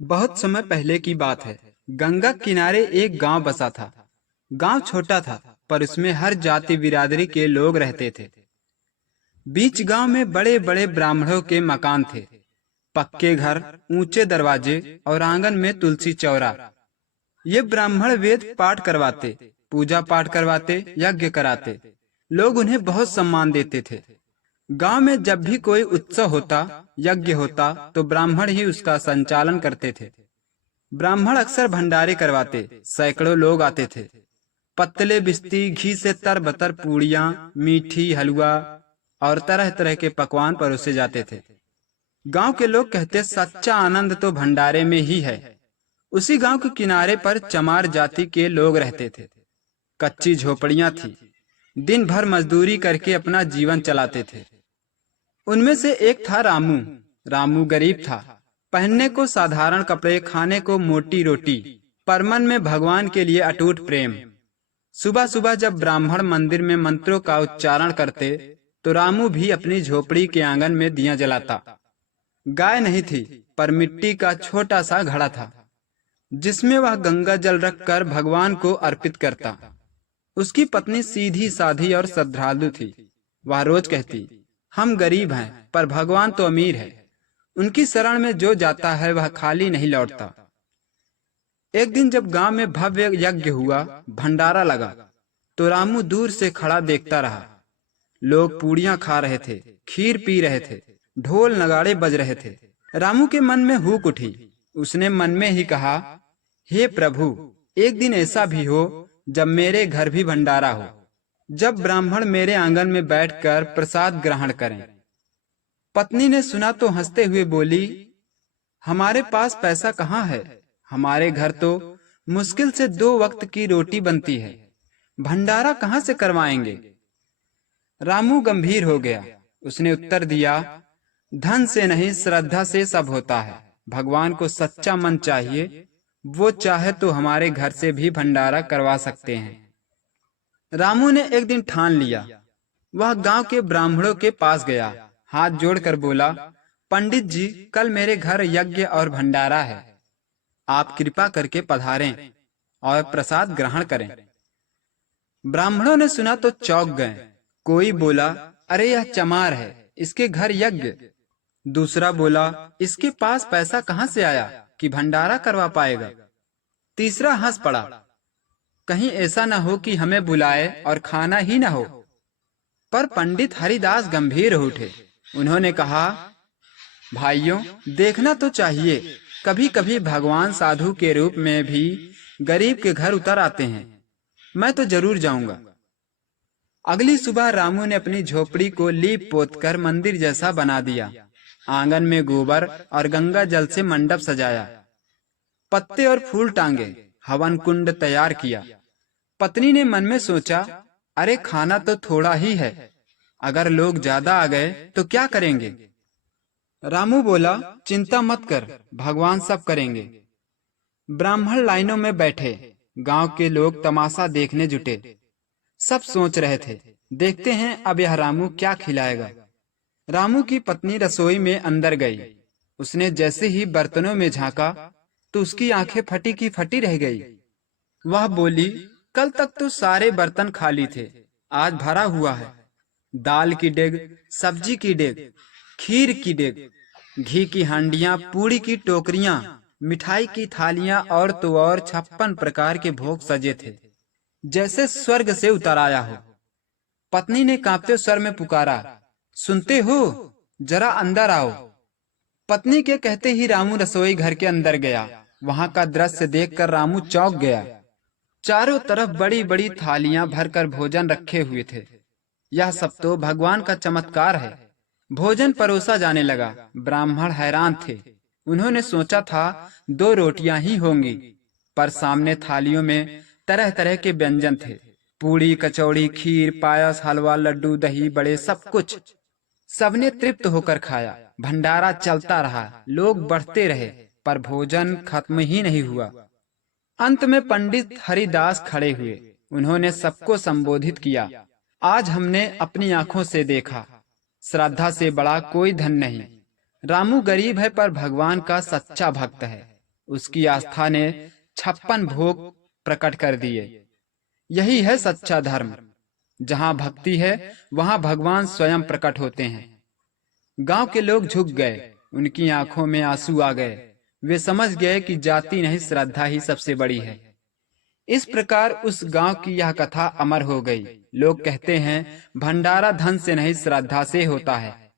बहुत समय पहले की बात है। गंगा किनारे एक गांव बसा था। गांव छोटा था, पर उसमें हर जाति बिरादरी के लोग रहते थे। बीच गांव में बड़े बड़े ब्राह्मणों के मकान थे। पक्के घर, ऊंचे दरवाजे और आंगन में तुलसी चौरा। ये ब्राह्मण वेद पाठ करवाते, पूजा पाठ करवाते, यज्ञ कराते। लोग उन्हें बहुत सम्मान देते थे। गांव में जब भी कोई उत्सव होता, यज्ञ होता, तो ब्राह्मण ही उसका संचालन करते थे। ब्राह्मण अक्सर भंडारे करवाते, सैकड़ों लोग आते थे। पत्तले बिस्ती, घी से तरबतर पूड़ियाँ, मीठी हलवा और तरह तरह के पकवान परोसे जाते थे। गांव के लोग कहते, सच्चा आनंद तो भंडारे में ही है। उसी गांव के किनारे पर चमार जाति के लोग रहते थे। कच्ची झोपड़ियां थी। दिन भर मजदूरी करके अपना जीवन चलाते थे। उनमें से एक था रामू। रामू गरीब था। पहनने को साधारण कपड़े, खाने को मोटी रोटी, पर मन में भगवान के लिए अटूट प्रेम। सुबह सुबह जब ब्राह्मण मंदिर में मंत्रों का उच्चारण करते, तो रामू भी अपनी झोपड़ी के आंगन में दिया जलाता। गाय नहीं थी, पर मिट्टी का छोटा सा घड़ा था, जिसमें वह गंगा जल रखकर भगवान को अर्पित करता। उसकी पत्नी सीधी साधी और श्रद्धालु थी। वह रोज कहती, हम गरीब हैं, पर भगवान तो अमीर है। उनकी शरण में जो जाता है वह खाली नहीं लौटता। एक दिन जब गांव में भव्य यज्ञ हुआ, भंडारा लगा, तो रामू दूर से खड़ा देखता रहा। लोग पूड़ियां खा रहे थे, खीर पी रहे थे, ढोल नगाड़े बज रहे थे। रामू के मन में हुक उठी। उसने मन में ही कहा, हे प्रभु, एक दिन ऐसा भी हो जब मेरे घर भी भंडारा हो, जब ब्राह्मण मेरे आंगन में बैठकर प्रसाद ग्रहण करें। पत्नी ने सुना तो हंसते हुए बोली, हमारे पास पैसा कहाँ है? हमारे घर तो मुश्किल से 2 वक्त की रोटी बनती है। भंडारा कहाँ से करवाएंगे? रामू गंभीर हो गया। उसने उत्तर दिया, धन से नहीं, श्रद्धा से सब होता है। भगवान को सच्चा मन चाहिए। वो चाहे तो हमारे घर से भी भंडारा करवा सकते हैं। रामू ने एक दिन ठान लिया। वह गांव के ब्राह्मणों के पास गया, हाथ जोड़कर बोला, पंडित जी, कल मेरे घर यज्ञ और भंडारा है। आप कृपा करके पधारें और प्रसाद ग्रहण करें। ब्राह्मणों ने सुना तो चौंक गए। कोई बोला, अरे यह चमार है, इसके घर यज्ञ। दूसरा बोला, इसके पास पैसा कहाँ से आया कि भंडारा करवा पाएगा? तीसरा हंस पड़ा, कहीं ऐसा न हो कि हमें बुलाए और खाना ही न हो। पर पंडित हरिदास गंभीर हो उठे। उन्होंने कहा, भाइयों, देखना तो चाहिए, कभी कभी भगवान साधु के रूप में भी गरीब के घर उतर आते हैं। मैं तो जरूर जाऊंगा। अगली सुबह रामू ने अपनी झोपड़ी को लीप पोत कर मंदिर जैसा बना दिया। आंगन में गोबर और गंगा जल से मंडप सजाया, पत्ते और फूल टांगे, हवन कुंड तैयार किया। पत्नी ने मन में सोचा, अरे खाना तो थोड़ा ही है, अगर लोग ज्यादा आ गए तो क्या करेंगे? रामू बोला, चिंता मत कर, भगवान सब करेंगे। ब्राह्मण लाइनों में बैठे। गांव के लोग तमाशा देखने जुटे। सब सोच रहे थे, देखते हैं अब यह रामू क्या खिलाएगा। रामू की पत्नी रसोई में अंदर गई। उसने जैसे ही बर्तनों में झांका तो उसकी आंखें फटी की फटी रह गई। वह बोली, कल तक तो सारे बर्तन खाली थे, आज भरा हुआ है। दाल की डेग, सब्जी की डेग, खीर की डेग, घी की हांडियां, पूड़ी की टोकरियां, मिठाई की थालियां और तो और 56 प्रकार के भोग सजे थे, जैसे स्वर्ग से उतर आया हो। पत्नी ने कांपते स्वर में पुकारा, सुनते हो, जरा अंदर आओ। पत्नी के कहते ही रामू रसोई घर के अंदर गया। वहां का दृश्य देखकर रामू चौंक गया। चारों तरफ बड़ी बड़ी थालियां भरकर भोजन रखे हुए थे। यह सब तो भगवान का चमत्कार है। भोजन परोसा जाने लगा। ब्राह्मण हैरान थे। उन्होंने सोचा था 2 रोटियां ही होंगी, पर सामने थालियों में तरह तरह के व्यंजन थे। पूड़ी, कचौड़ी, खीर, पायस, हलवा, लड्डू, दही, बड़े, सब कुछ। सबने तृप्त होकर खाया। भंडारा चलता रहा, लोग बढ़ते रहे, पर भोजन खत्म ही नहीं हुआ। अंत में पंडित हरिदास खड़े हुए। उन्होंने सबको संबोधित किया, आज हमने अपनी आंखों से देखा, श्रद्धा से बड़ा कोई धन नहीं। रामू गरीब है, पर भगवान का सच्चा भक्त है। उसकी आस्था ने 56 भोग प्रकट कर दिए। यही है सच्चा धर्म। जहां भक्ति है वहां भगवान स्वयं प्रकट होते हैं। गांव के लोग झुक गए, उनकी आंखों में आंसू आ गए। वे समझ गए कि जाति नहीं, श्रद्धा ही सबसे बड़ी है। इस प्रकार उस गांव की यह कथा अमर हो गई। लोग कहते हैं भंडारा धन से नहीं, श्रद्धा से होता है।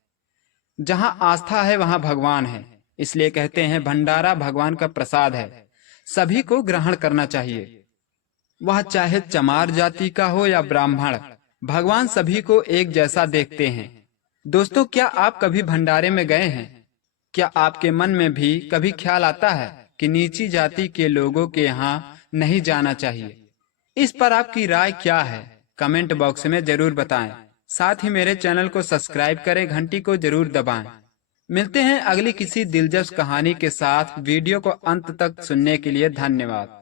जहां आस्था है वहां भगवान है। इसलिए कहते हैं भंडारा भगवान का प्रसाद है, सभी को ग्रहण करना चाहिए। वह चाहे चमार जाति का हो या ब्राह्मण, भगवान सभी को एक जैसा देखते हैं। दोस्तों, क्या आप कभी भंडारे में गए हैं? क्या आपके मन में भी कभी ख्याल आता है कि नीची जाति के लोगों के यहाँ नहीं जाना चाहिए? इस पर आपकी राय क्या है? कमेंट बॉक्स में जरूर बताएं। साथ ही मेरे चैनल को सब्सक्राइब करें, घंटी को जरूर दबाएं। मिलते हैं अगली किसी दिलचस्प कहानी के साथ। वीडियो को अंत तक सुनने के लिए धन्यवाद।